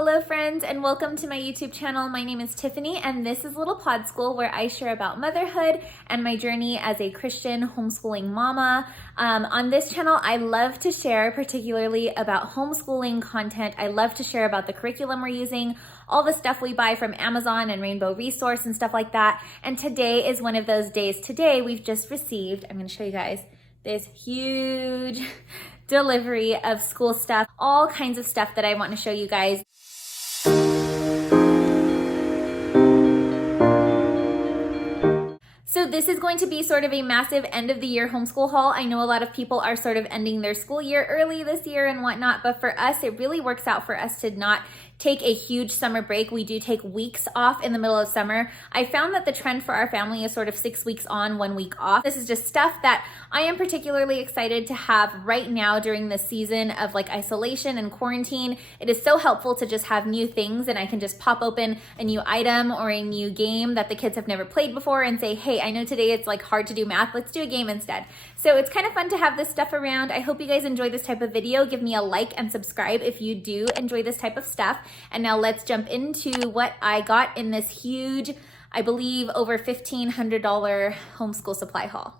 Hello friends, and welcome to my YouTube channel. My name is Tiffany and this is Little Pod School, where I share about motherhood and my journey as a Christian homeschooling mama. On this channel, I love to share particularly about homeschooling content. I love to share about the curriculum we're using, all the stuff we buy from Amazon and Rainbow Resource and stuff like that. And today is one of those days. Today we've just received, I'm gonna show you guys, this huge delivery of school stuff, all kinds of stuff that I want to show you guys. So this is going to be sort of a massive end of the year homeschool haul. I know a lot of people are sort of ending their school year early this year and whatnot, but for us, it really works out for us to not take a huge summer break. We do take weeks off in the middle of summer. I found that the trend for our family is sort of 6 weeks on, 1 week off. This is just stuff that I am particularly excited to have right now during the season of like isolation and quarantine. It is so helpful to just have new things, and I can just pop open a new item or a new game that the kids have never played before and say, hey, I know today it's like hard to do math, let's do a game instead. So it's kind of fun to have this stuff around. I hope you guys enjoy this type of video. Give me a like and subscribe if you do enjoy this type of stuff. And now let's jump into what I got in this huge, I believe over $1,500 homeschool supply haul.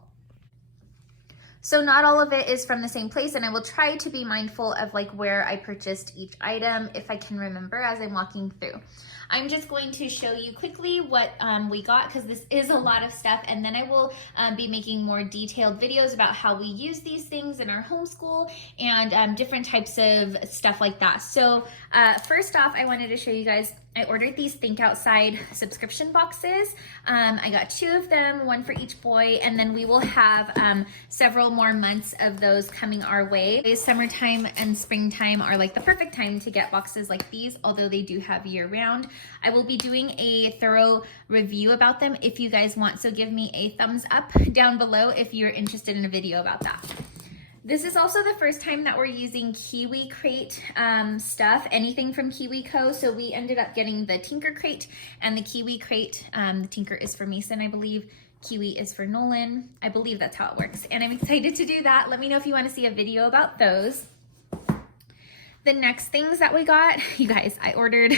So not all of it is from the same place, and I will try to be mindful of like where I purchased each item if I can remember as I'm walking through. I'm just going to show you quickly what we got, because this is a lot of stuff, and then I will be making more detailed videos about how we use these things in our homeschool and different types of stuff like that. So first off, I wanted to show you guys, I ordered these Think Outside subscription boxes. I got 2 of them, 1 for each boy, and then we will have several more months of those coming our way. Summertime and springtime are like the perfect time to get boxes like these, although they do have year round. I will be doing a thorough review about them if you guys want, so give me a thumbs up down below if you're interested in a video about that. This is also the first time that we're using Kiwi Crate stuff, anything from Kiwi Co. So we ended up getting the Tinker Crate and the Kiwi Crate. The Tinker is for Mason, I believe. Kiwi is for Nolan. I believe that's how it works. And I'm excited to do that. Let me know if you want to see a video about those. The next things that we got, you guys, I ordered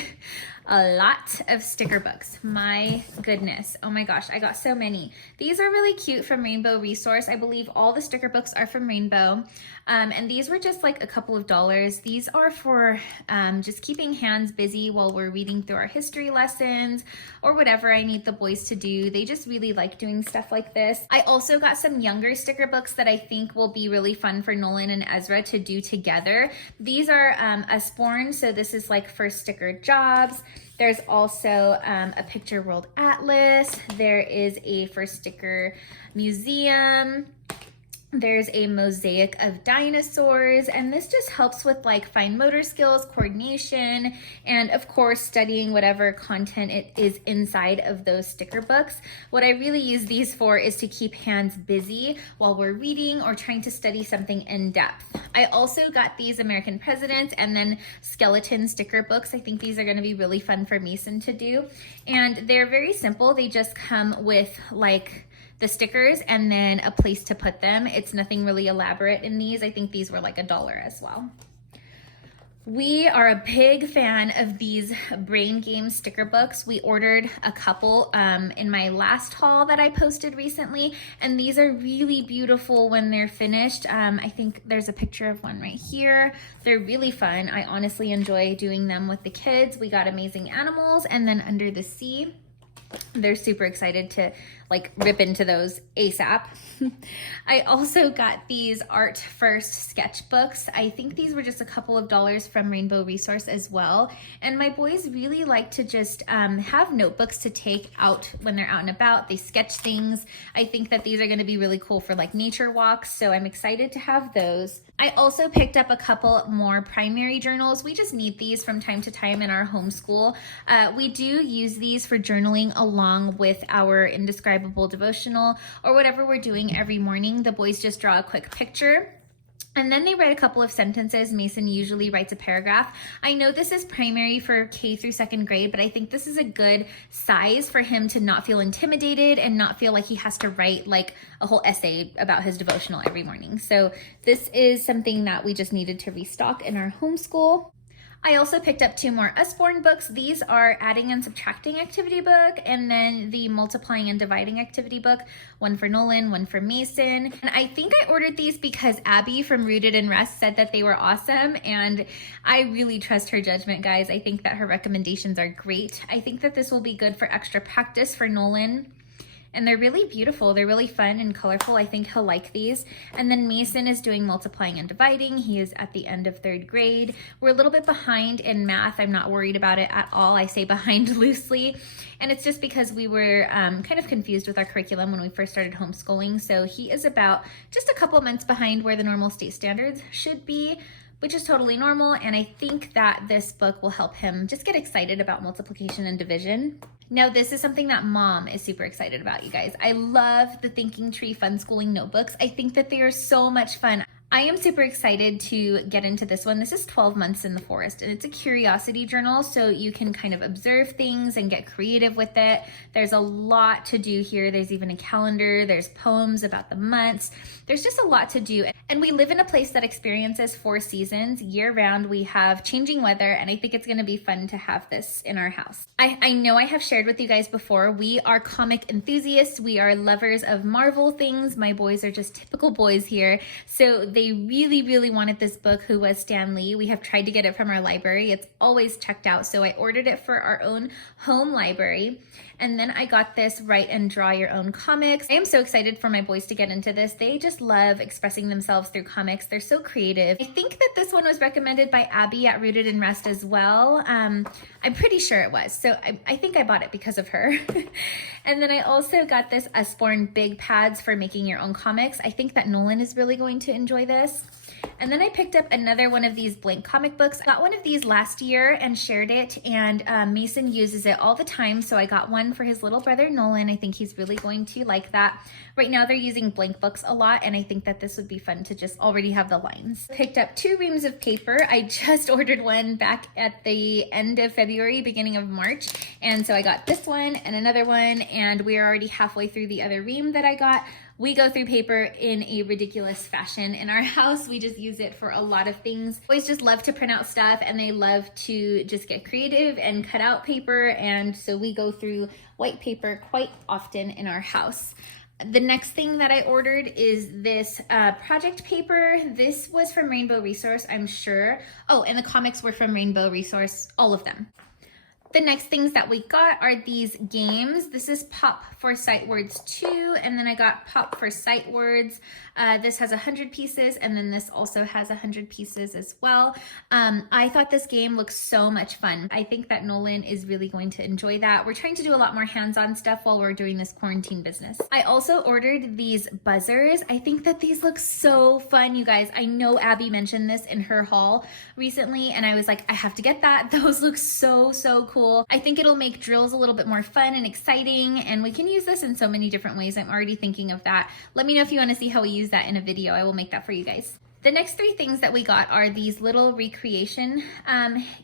a lot of sticker books. My goodness. Oh my gosh, I got so many. These are really cute from Rainbow Resource. I believe all the sticker books are from Rainbow. And these were just like a couple of dollars. These are for just keeping hands busy while we're reading through our history lessons or whatever I need the boys to do. They just really like doing stuff like this. I also got some younger sticker books that I think will be really fun for Nolan and Ezra to do together. These are Usborne, so this is like first sticker jobs. There's also a Picture World Atlas. There is a first sticker museum. There's a mosaic of dinosaurs, and this just helps with like fine motor skills, coordination, and of course studying whatever content it is inside of those sticker books. What I really use these for is to keep hands busy while we're reading or trying to study something in depth. I also got these American Presidents and then skeleton sticker books. I think these are going to be really fun for Mason to do, and they're very simple. They just come with like the stickers and then a place to put them. It's nothing really elaborate in these. I think these were like $1 as well. We are a big fan of these brain game sticker books. We ordered a couple in my last haul that I posted recently, and these are really beautiful when they're finished. I think there's a picture of one right here. They're really fun. I honestly enjoy doing them with the kids. We got Amazing Animals and then Under the Sea. They're super excited to like rip into those ASAP. I also got these Art First sketchbooks. I think these were just a couple of dollars from Rainbow Resource as well. And my boys really like to just have notebooks to take out when they're out and about. They sketch things. I think that these are going to be really cool for like nature walks. So I'm excited to have those. I also picked up a couple more primary journals. We just need these from time to time in our homeschool. We do use these for journaling along with our indescribable devotional or whatever we're doing every morning. The boys just draw a quick picture and then they write a couple of sentences. Mason usually writes a paragraph. I know this is primary for K through 2nd grade, but I think this is a good size for him to not feel intimidated and not feel like he has to write like a whole essay about his devotional every morning. So this is something that we just needed to restock in our homeschool. I also picked up 2 more Usborne books. These are adding and subtracting activity book, and then the multiplying and dividing activity book, one for Nolan, one for Mason. And I think I ordered these because Abby from Rooted in Rest said that they were awesome, and I really trust her judgment, guys. I think that her recommendations are great. I think that this will be good for extra practice for Nolan. And they're really beautiful. They're really fun and colorful. I think he'll like these. And then Mason is doing multiplying and dividing. He is at the end of 3rd grade. We're a little bit behind in math. I'm not worried about it at all. I say behind loosely. And it's just because we were kind of confused with our curriculum when we first started homeschooling. So he is about just a couple months behind where the normal state standards should be, which is totally normal. And I think that this book will help him just get excited about multiplication and division. Now, this is something that Mom is super excited about, you guys. I love the Thinking Tree Fun Schooling notebooks. I think that they are so much fun. I am super excited to get into this one. This is 12 Months in the Forest, and it's a curiosity journal, so you can kind of observe things and get creative with it. There's a lot to do here. There's even a calendar. There's poems about the months. There's just a lot to do. And we live in a place that experiences 4 seasons year round. We have changing weather, and I think it's gonna be fun to have this in our house. I know I have shared with you guys before, we are comic enthusiasts. We are lovers of Marvel things. My boys are just typical boys here. So they really, really wanted this book, Who Was Stan Lee? We have tried to get it from our library. It's always checked out. So I ordered it for our own home library. And then I got this Write and Draw Your Own Comics. I am so excited for my boys to get into this. They just love expressing themselves through comics. They're so creative. I think that this one was recommended by Abby at Rooted in Rest as well. I'm pretty sure it was. So I think I bought it because of her. And then I also got this Usborne Big Pads for making your own comics. I think that Nolan is really going to enjoy this. And then I picked up another one of these blank comic books. I got one of these last year and shared it, and Mason uses it all the time, so I got one for his little brother Nolan. I think he's really going to like that. Right now they're using blank books a lot, and I think that this would be fun to just already have the lines. Picked up 2 reams of paper. I just ordered one back at the end of February, beginning of March, and so I got this one and another one, and we're already halfway through the other ream that I got. We go through paper in a ridiculous fashion in our house. We just use it for a lot of things. Boys just love to print out stuff, and they love to just get creative and cut out paper. And so we go through white paper quite often in our house. The next thing that I ordered is this project paper. This was from Rainbow Resource, I'm sure. Oh, and the comics were from Rainbow Resource, all of them. The next things that we got are these games. This is Pop for Sight Words 2, and then I got Pop for Sight Words. This has 100 pieces, and then this also has 100 pieces as well. I thought this game looks so much fun. I think that Nolan is really going to enjoy that. We're trying to do a lot more hands-on stuff while we're doing this quarantine business. I also ordered these buzzers. I think that these look so fun, you guys. I know Abby mentioned this in her haul recently, and I was like, I have to get that. Those look so, so cool. I think it'll make drills a little bit more fun and exciting, and we can use this in so many different ways. I'm already thinking of that. Let me know if you want to see how we use that in a video. I will make that for you guys. The next 3 things that we got are these little recreation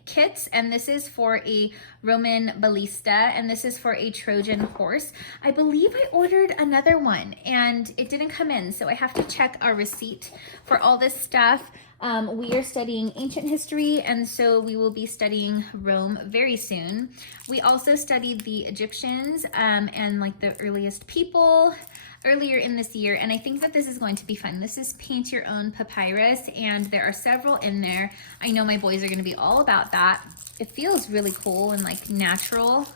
kits, and this is for a Roman ballista, and this is for a Trojan horse. I believe I ordered another one, and it didn't come in, so I have to check our receipt for all this stuff. We are studying ancient history, and so we will be studying Rome very soon. We also studied the Egyptians and like the earliest people earlier in this year, and I think that this is going to be fun. This is Paint Your Own Papyrus, and there are several in there. I know my boys are going to be all about that. It feels really cool and like natural.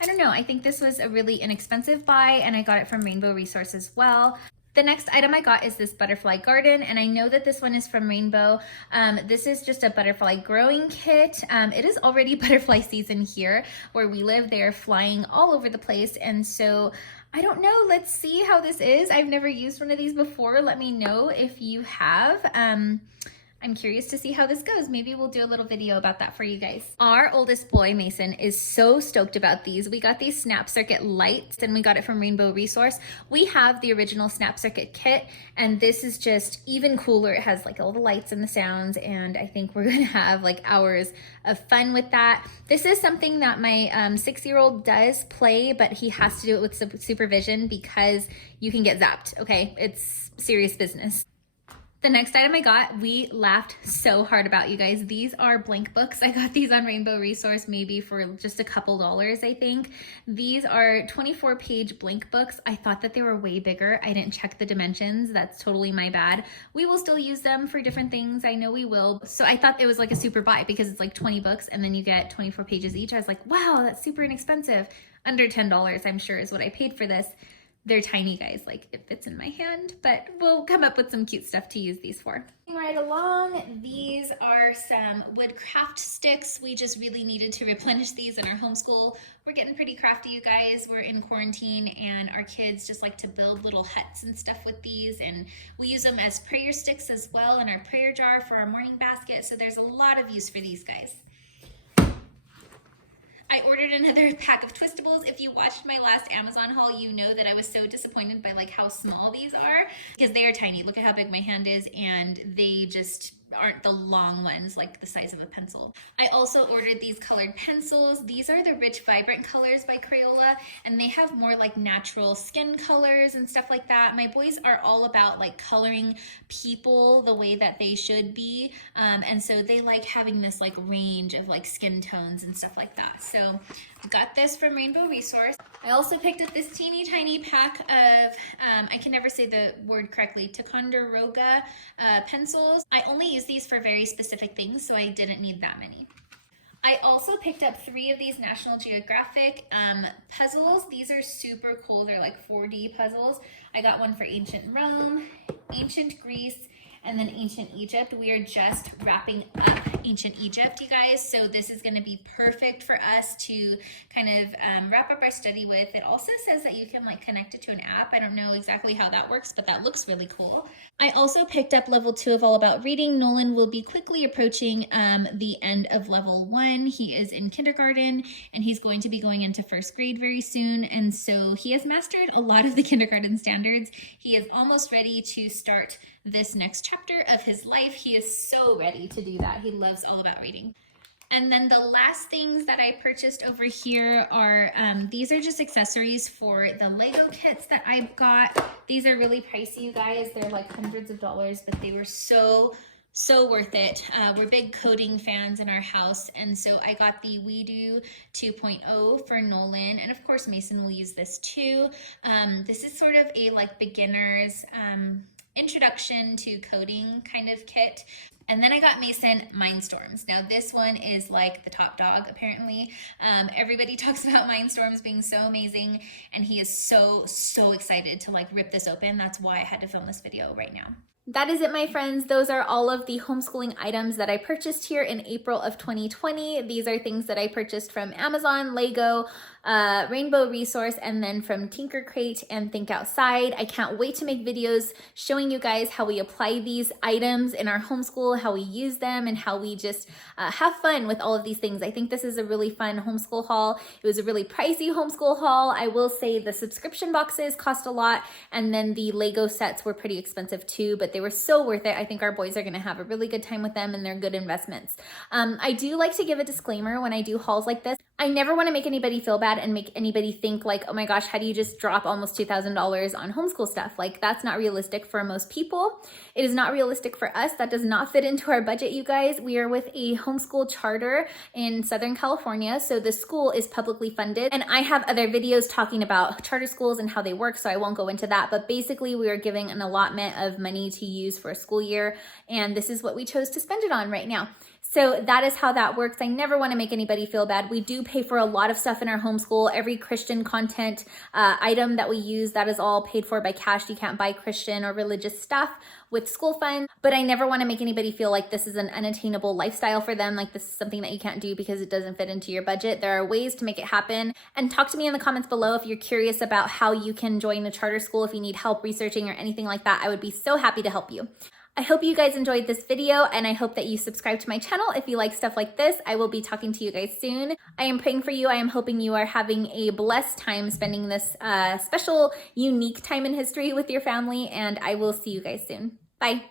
I don't know, I think this was a really inexpensive buy, and I got it from Rainbow Resource as well. The next item I got is this butterfly garden, and I know that this one is from Rainbow. This is just a butterfly growing kit. It is already butterfly season here where we live. They're flying all over the place, and so I don't know. Let's see how this is. I've never used one of these before. Let me know if you have. I'm curious to see how this goes. Maybe we'll do a little video about that for you guys. Our oldest boy, Mason, is so stoked about these. We got these Snap Circuit lights, and we got it from Rainbow Resource. We have the original Snap Circuit kit, and this is just even cooler. It has like all the lights and the sounds, and I think we're gonna have like hours of fun with that. This is something that my 6-year-old does play, but he has to do it with supervision because you can get zapped, okay? It's serious business. The next item I got, we laughed so hard about, you guys. These are blank books. I got these on Rainbow Resource maybe for just a couple dollars, I think. These are 24-page blank books. I thought that they were way bigger. I didn't check the dimensions. That's totally my bad. We will still use them for different things. I know we will. So I thought it was like a super buy because it's like 20 books and then you get 24 pages each. I was like, wow, that's super inexpensive. Under $10, I'm sure, is what I paid for this. They're tiny, guys, like it fits in my hand, but we'll come up with some cute stuff to use these for. Right along, these are some wood craft sticks. We just really needed to replenish these in our homeschool. We're getting pretty crafty, you guys. We're in quarantine and our kids just like to build little huts and stuff with these, and we use them as prayer sticks as well in our prayer jar for our morning basket. So there's a lot of use for these guys. I ordered another pack of Twistables. If you watched my last Amazon haul, you know that I was so disappointed by like how small these are because they are tiny. Look at how big my hand is, and they just aren't the long ones like the size of a pencil. I also ordered these colored pencils. These are the Rich Vibrant colors by Crayola, and they have more like natural skin colors and stuff like that. My boys are all about like coloring people the way that they should be, and so they like having this like range of like skin tones and stuff like that. So got this from Rainbow Resource. I also picked up this teeny tiny pack of, I can never say the word correctly, Ticonderoga pencils. I only use these for very specific things, so I didn't need that many. I also picked up 3 of these National Geographic puzzles. These are super cool. They're like 4D puzzles. I got one for ancient Rome, ancient Greece, and then ancient Egypt. We are just wrapping up ancient Egypt, you guys, so this is going to be perfect for us to kind of wrap up our study with. It also says that you can like connect it to an app. I don't know exactly how that works, but that looks really cool. I also picked up level 2 of All About Reading. Nolan will be quickly approaching the end of level 1. He is in kindergarten and he's going to be going into 1st grade very soon, and so he has mastered a lot of the kindergarten standards. He is almost ready to start this next chapter of his life. He is so ready to do that. He loves All About Reading. And then the last things that I purchased over here are, these are just accessories for the Lego kits that I got. These are really pricey, you guys. They're like hundreds of dollars, but they were so worth it. We're big coding fans in our house, and so I got the We Do 2.0 for Nolan, and of course Mason will use this too. This is sort of a like beginner's introduction to coding kind of kit. And then I got Mason Mindstorms. Now this one is like the top dog apparently. Everybody talks about Mindstorms being so amazing, and he is so excited to like rip this open. That's why I had to film this video right now. That is it, my friends. Those are all of the homeschooling items that I purchased here in April of 2020. These are things that I purchased from Amazon, Lego, Rainbow Resource, and then from Tinker Crate and Think Outside. I can't wait to make videos showing you guys how we apply these items in our homeschool, how we use them, and how we just have fun with all of these things. I think this is a really fun homeschool haul. It was a really pricey homeschool haul. I will say the subscription boxes cost a lot, and then the Lego sets were pretty expensive too, but they were so worth it. I think our boys are gonna have a really good time with them, and they're good investments. I do like to give a disclaimer when I do hauls like this. I never wanna make anybody feel bad and make anybody think like, oh my gosh, how do you just drop almost $2,000 on homeschool stuff? Like, that's not realistic for most people. It is not realistic for us. That does not fit into our budget, you guys. We are with a homeschool charter in Southern California, so the school is publicly funded, and I have other videos talking about charter schools and how they work, so I won't go into that, but basically we are giving an allotment of money to use for a school year, and this is what we chose to spend it on right now. So that is how that works. I never want to make anybody feel bad. We do pay for a lot of stuff in our homeschool. Every Christian content item that we use, that is all paid for by cash. You can't buy Christian or religious stuff with school funds, but I never want to make anybody feel like this is an unattainable lifestyle for them, like this is something that you can't do because it doesn't fit into your budget. There are ways to make it happen, and talk to me in the comments below if you're curious about how you can join a charter school. If you need help researching or anything like that, I would be so happy to help you. I hope you guys enjoyed this video, and I hope that you subscribe to my channel if you like stuff like this. I will be talking to you guys soon. I am praying for you. I am hoping you are having a blessed time spending this special, unique time in history with your family, and I will see you guys soon. Bye.